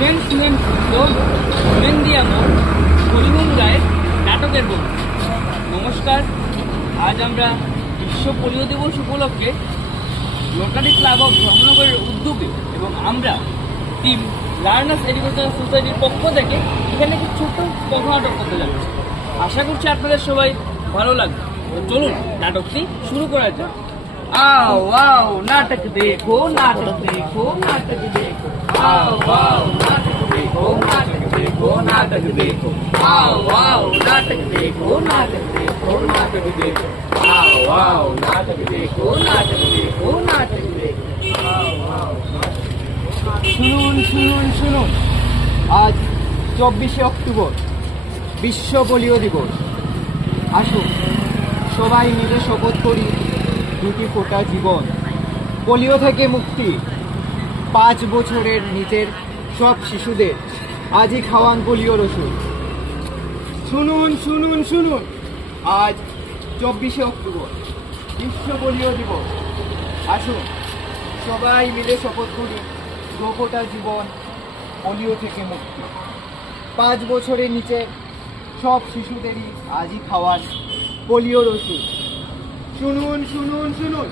শুনেন শুনেন শুনেন দিয়া মোর হরিমোহন রায়ের নাটকের বই। নমস্কার, আজ আমরা বিশ্ব পোলিও দিবস উপলক্ষে রোটারি ক্লাব অফ ধর্মনগরের উদ্যোগে এবং আমরা টিম লার্নার্স এডুকেশনাল সোসাইটির পক্ষ থেকে এখানে একটি ছোট্ট পথনাটক করতে যাচ্ছি। আশা করছি আপনাদের সবাই ভালো লাগবে। তো চলুন নাটকটি শুরু করা যাক। आओ आओ नाटक देखो नाटक देखो नाटक देखो, आओ आओ नाटक देखो नाटक देखो नाटक देखो, आओ आओ नाटक देखो नाटक देखो नाटक देखो, आओ आओ नाटक देखो नाटक देखो नाटक देखो, आओ आओ। শুনুন শুনুন শুনুন, আজ 24শে অক্টোবর বিশ্ব পোলিও দিবস। আসুন সবাই মিলে শপথ করি, দুটি ফোঁটা জীবন, পোলিও থেকে মুক্তি। 5 বছরের নিচের সব শিশুদের আজই খাওয়ান পোলিওর ওষুধ। শুনুন শুনুন শুনুন, আজ 24শে অক্টোবর বিশ্ব পোলিও দিবস। আসুন সবাই মিলে শপথ করি, 2 ফোঁটা জীবন, পোলিও থেকে মুক্তি। 5 বছরের নিচে সব শিশুদেরই আজই খাওয়ান পোলিওর ওষুধ। শুনুন শুনুন শুনুন,